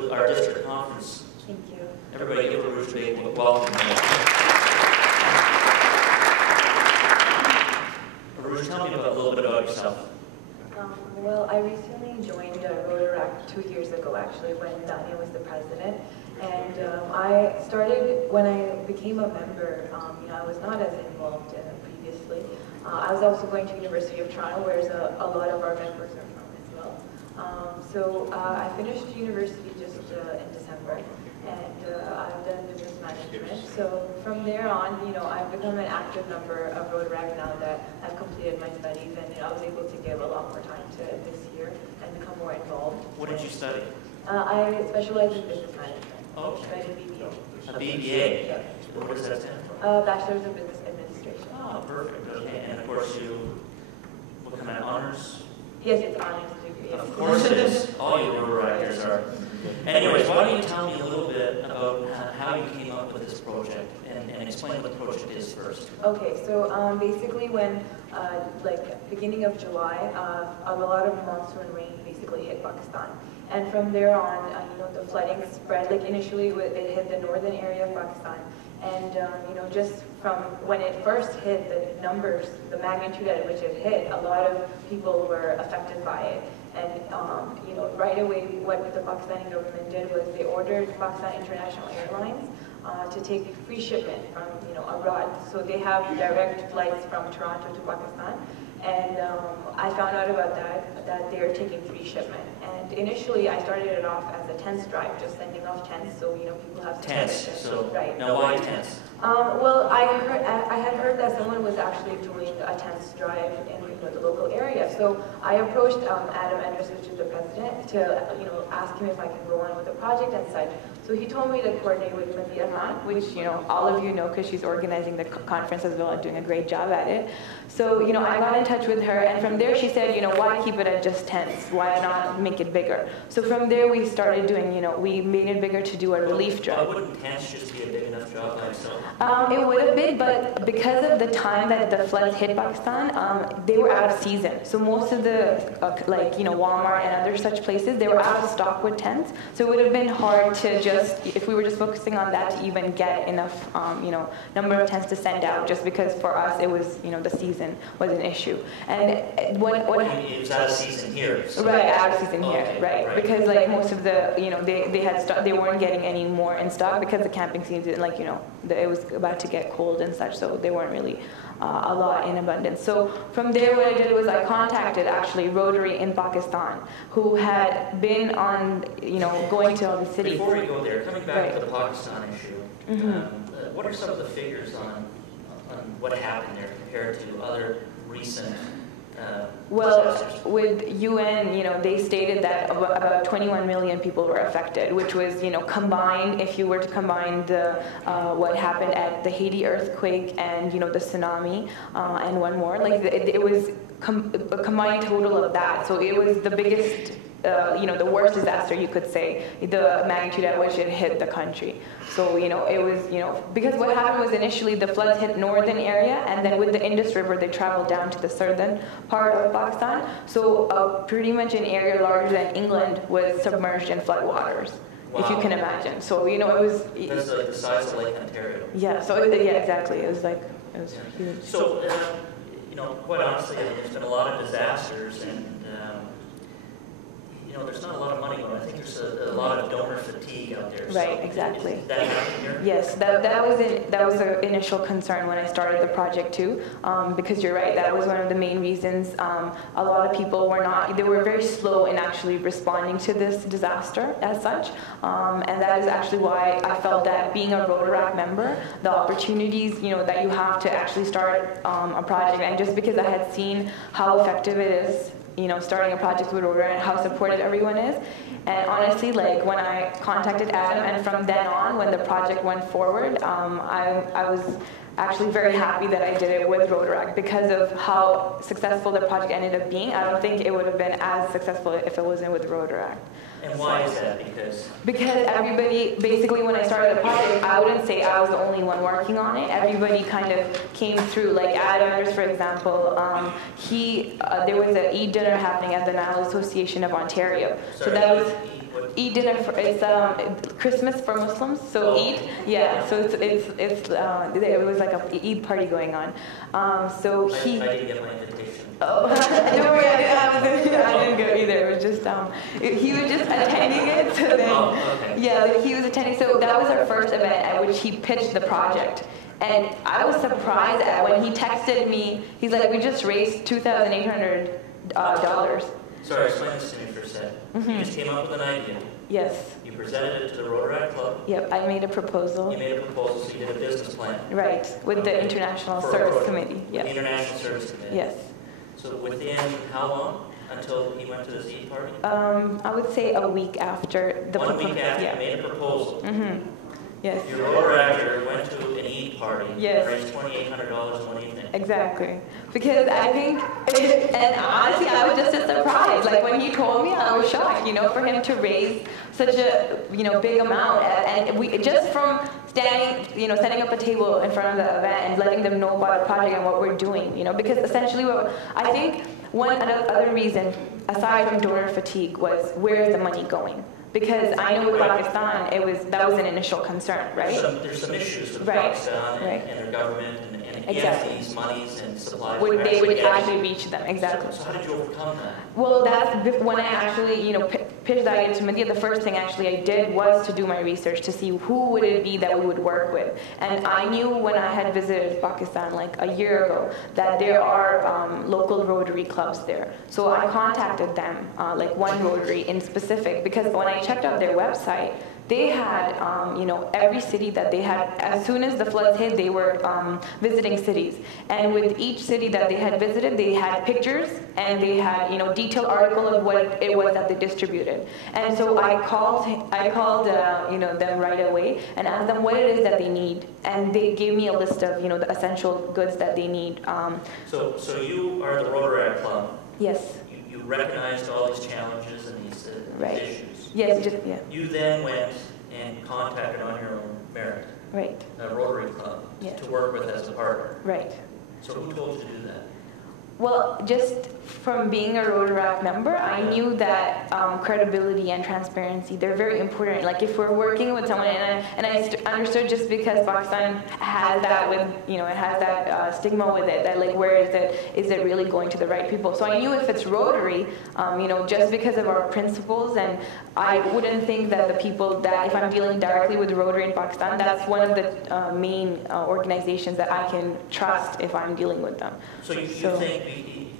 to our district conference. Thank you. Everybody give Rouge a big welcome. Rouge, tell me a little bit about yourself. Well, I recently joined Rotaract 2 years ago, actually, when Daniel was the president. And I started, when I became a member, I was not as involved previously. I was also going to University of Toronto, where a lot of our members are from as well. So I finished university just in December, and I've done business management. So from there on, I've become an active member of Rotaract now that I've completed my studies, and I was able to give a lot more time to this year and become more involved. What did you study? I specialize in business management. Oh, I did BBA. A BBA? Yeah. What does that stand for? Bachelor's of Business Administration. Oh, perfect. Okay, and of course what kind of honors? Yes, it's honors degree. Of course it is. All you Rotaractors are. Anyways, why don't you tell me a little bit about how you came up with this project and explain what the project is first. Okay, so basically when, beginning of July, a lot of monsoon rain basically hit Pakistan. And from there on, the flooding spread. Like initially, it hit the northern area of Pakistan. And, just from when it first hit, the numbers, the magnitude at which it hit, a lot of people were affected by it. And, right away, what the Pakistani government did was they ordered Pakistan International Airlines to take free shipment from, abroad. So they have direct flights from Toronto to Pakistan. And I found out about that they're taking free shipment. And initially, I started it off as a tents drive, just sending off tents, so people have tents. So right. Now, why tents? Well, I had heard that someone was actually doing a tents drive in the local area. So I approached Adam Andrus, which is the president, to ask him if I could go on with the project and such. So he told me to coordinate with Madhya Khan, which all of you know because she's organizing the conference as well and doing a great job at it. So I got in touch with her, and from there she said, why keep it at just tents? Why not make it bigger? So from there we started doing, we made it bigger to do a relief drive. Why wouldn't tents just be a big enough job by itself? It would have been, but because of the time that the floods hit Pakistan, they were out of season. So most of the, Walmart and other such places, they were out of stock with tents. So it would have been hard to just, if we were just focusing on that, to even get enough, number of tents to send out. Just because for us, it was, the season was an issue. And it was out of season here. So. Right, out of season here, right. Because most of the, they had stock, they weren't getting any more in stock because the camping season, it was about to get cold and such, so they weren't really a lot in abundance. So from there, what I did was I contacted actually Rotary in Pakistan, who had been on, going to all the cities. Before we go there, coming back to the Pakistan issue, what are some of the figures on what happened there compared to other recent disasters? With UN, they stated that about 21 million people were affected, which was, combined, if you were to combine the what happened at the Haiti earthquake and, the tsunami and one more, it was a combined total of that. So it was the biggest, the worst disaster, you could say, the magnitude at which it hit the country. So, it was, because what happened was initially the floods hit northern area, and then with the Indus River, they traveled down to the southern part of Pakistan. So pretty much an area larger than England was submerged in floodwaters. Wow. If you can imagine. So, it was... That's like the size of Lake Ontario. Yeah, so, yeah, exactly. It was huge. So, quite honestly, there's been a lot of disasters, and there's not a lot of money going. I think there's a lot of donor fatigue out there. Right, so exactly. Is that happening here? Yes, that was the initial concern when I started the project too, because you're right, that was one of the main reasons. A lot of people they were very slow in actually responding to this disaster as such, and that is actually why I felt that being a Rotaract member, the opportunities, that you have to actually start a project, and just because I had seen how effective it is, starting a project with Rotary and how supportive everyone is. And honestly, when I contacted Adam, and from then on, when the project went forward, I was actually very happy that I did it with Rotaract because of how successful the project ended up being. I don't think it would have been as successful if it wasn't with Rotaract. And why is that? Because everybody, basically when I started the project, I wouldn't say I was the only one working on it. Everybody kind of came through, like Adam, for example, there was an e-dinner happening at the Nile Association of Ontario. Sorry, so that was... Eid dinner, it's Christmas for Muslims, so Eid, yeah, so it was like a Eid party going on. So he... I didn't get my invitation. Oh, don't worry, I didn't go either. It was just, he was just attending it, so then, okay. yeah, like he was attending, so that was our first event at which he pitched the project. And I was surprised at when he texted me, he's like, we just raised $2,800. Sorry, explain this to me for a second. You just came up with an idea. Yes. You presented it to the Rotaract Club. Yep, I made a proposal. You made a proposal, so you did a business plan. Right, with the International Service Committee. Yes. The Yes. International Service Committee. Yes. So within how long until he went to this Eid party? I would say a week after the 1 week after yeah. you made a proposal. Yes. Your Rotaractor went to an Eid party. Yes. Raised $2,800. What do you think? Exactly. Because I think, and honestly, I was just surprised. Like when he told me, I was shocked, for him to raise such a, big amount. And we, just from standing, setting up a table in front of the event and letting them know about the project and what we're doing, because essentially I think one other reason, aside from donor fatigue, was where's the money going? Because I know with Pakistan, that was an initial concern, right? There's some issues with Pakistan and their government and exactly. these monies and supplies. They would actually reach them, exactly. So how did you overcome that? Well, that's when I actually, pitched that idea to Media. The first thing actually I did was to do my research to see who would it be that we would work with. And I knew when I had visited Pakistan like a year ago that there are local Rotary clubs there. So I contacted them, like one Rotary in specific, because when I checked out their website, they had, every city that they had, as soon as the floods hit, they were visiting cities. And with each city that they had visited, they had pictures and they had, detailed article of what it was that they distributed. And so I called them right away and asked them what it is that they need. And they gave me a list of, the essential goods that they need. So you are the Rotaract Club. Yes. You recognized all these challenges and these issues. Yes, yeah. You then went and contacted on your own merit a Rotary Club to work with as a partner. Right. So who told you to do that? Well, just from being a Rotaract member, I knew that credibility and transparency, they're very important. Like if we're working with someone, and I understood just because Pakistan has that with, it has that stigma with it, that like where is it really going to the right people? So I knew if it's Rotary, just because of our principles, and I wouldn't think that the people that, if I'm dealing directly with Rotary in Pakistan, that's one of the main organizations that I can trust if I'm dealing with them. So you think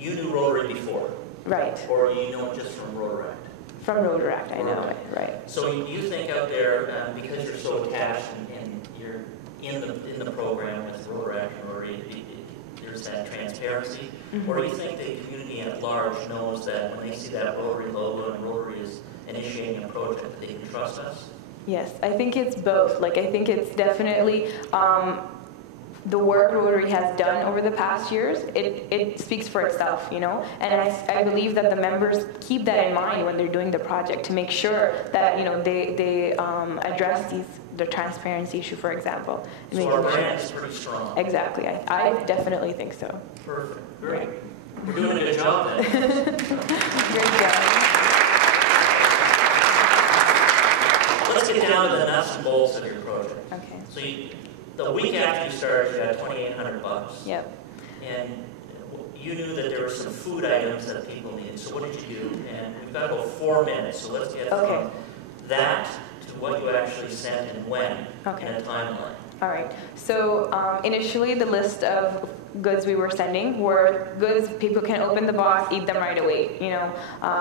you knew Rotary before? Right. Or you know it just from Rotaract? From Rotaract, I know it, right. So you think out there, because you're so attached and you're in the program with Rotaract and Rotary, there's that transparency? Or do you think the community at large knows that when they see that Rotary logo and Rotary is initiating a project, that they can trust us? Yes, I think it's both. Like, I think it's definitely the work Rotary has done over the past years, it speaks for itself, and I believe that the members keep that in mind when they're doing the project to make sure that, they address the transparency issue, for example. So our brand is pretty strong. Exactly, I definitely think so. Perfect, great. We're doing a good job then. Great job. Let's get down to the nuts and bolts of your project. Okay. So the week after you started, you had $2,800. Yep. And you knew that there were some food items that people needed. So what did you do? And we've got about 4 minutes, so let's get from that to what you actually sent and when in a timeline. All right. So initially, the list of goods we were sending were goods people can open the box, eat them right away,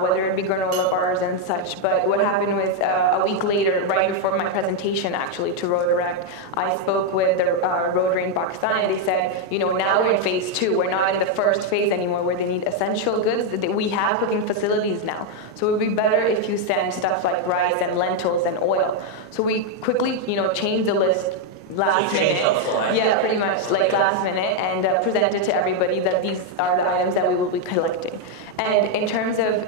whether it be granola bars and such. But what happened was a week later, right before my presentation actually to Rotaract, I spoke with the Rotary in Pakistan, and they said, now we're in phase 2. We're not in the first phase anymore where they need essential goods. We have cooking facilities now. So it would be better if you send stuff like rice and lentils and oil. So we quickly, changed the list last minute. Yeah, pretty much like last minute, and presented to everybody that these are the items that we will be collecting. And in terms of,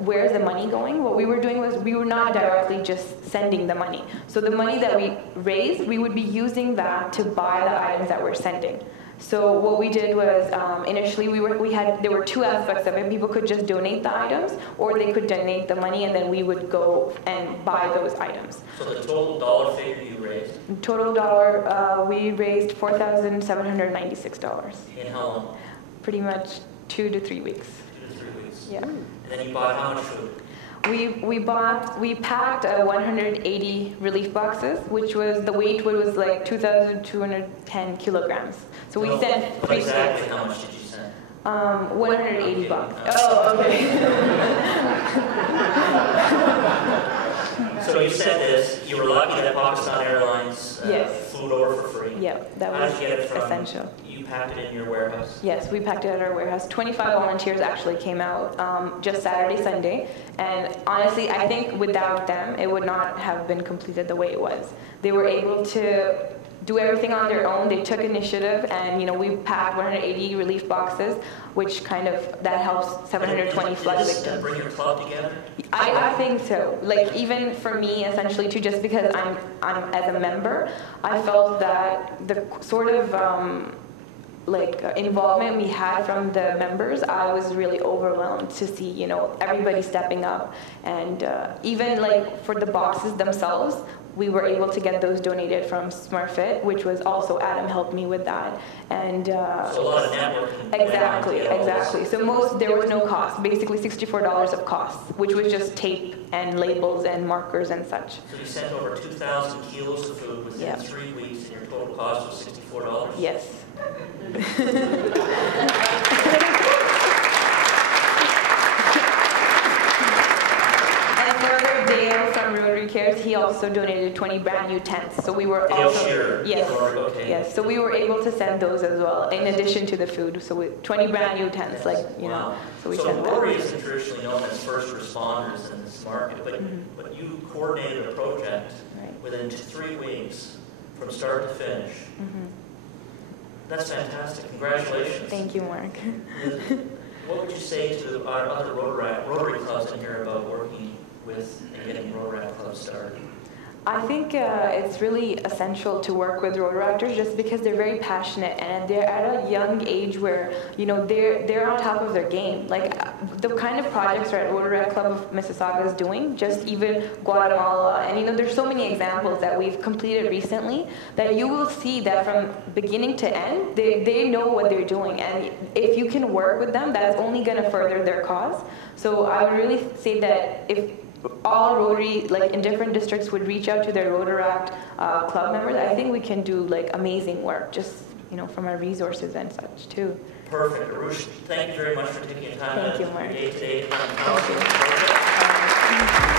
where's the money going? What we were doing was we were not directly just sending the money. So the money that we raised, we would be using that to buy the items that we're sending. So what we did was initially there were two aspects of it. People could just donate the items, or they could donate the money, and then we would go and buy those items. So the total dollar figure you raised? Total dollar, we raised $4,796. In how long? Pretty much 2 to 3 weeks. 2 to 3 weeks. Yeah. And then you bought how much food? We packed 180 relief boxes, which was, the weight was like 2,210 kilograms. So we sent but exactly how much did you send? 180 bucks. Oh, okay. So you said this, you were lucky that Pakistan Airlines Yes. flew it over for free. Yeah, that How was did you get it from? essential. You packed it in your warehouse? Yes, we packed it at our warehouse. 25 volunteers actually came out just Saturday, Sunday. And honestly, I think without them, it would not have been completed the way it was. They were able to do everything on their own. They took initiative, and we packed 180 relief boxes, which that helps 720 flood victims. victims. Bring your club together? I think so. Like, even for me, essentially, too, just because I'm as a member, I felt that the sort of involvement we had from the members, I was really overwhelmed to see, everybody stepping up. And even for the boxes themselves, we were able to get those donated from SmartFit, which was also Adam helped me with that. And so a lot of networking. Exactly. So there was no cost, basically $64 of costs, which was just tape and labels and markers and such. So you sent over 2,000 kilos of food within 3 weeks, and your total cost was $64? Yes. And further, Dale from Rotary Cares, he also donated 20 brand new tents. So we were yes. So we were able to send those as well, in addition to the food. So 20 brand new tents, Wow. So we so sent Rotary that. isn't traditionally known as first responders in this market, but you coordinated a project within 3 weeks, from start to finish. That's fantastic. Congratulations. Thank you, Mark. What would you say to our other Rotary clubs in here about working with and getting Rotaract clubs started? I think it's really essential to work with Rotaractors just because they're very passionate and they're at a young age where, they're on top of their game. Like the kind of projects that Rotaract Club of Mississauga is doing, just even Guatemala, and there's so many examples that we've completed recently that you will see that from beginning to end, they know what they're doing. And if you can work with them, that's only going to further their cause. So I would really say that if all Rotary, in different districts, would reach out to their Rotaract club members, I think we can do amazing work, just from our resources and such too. Perfect. Arush, thank you very much for taking time out of your day today. Thank you.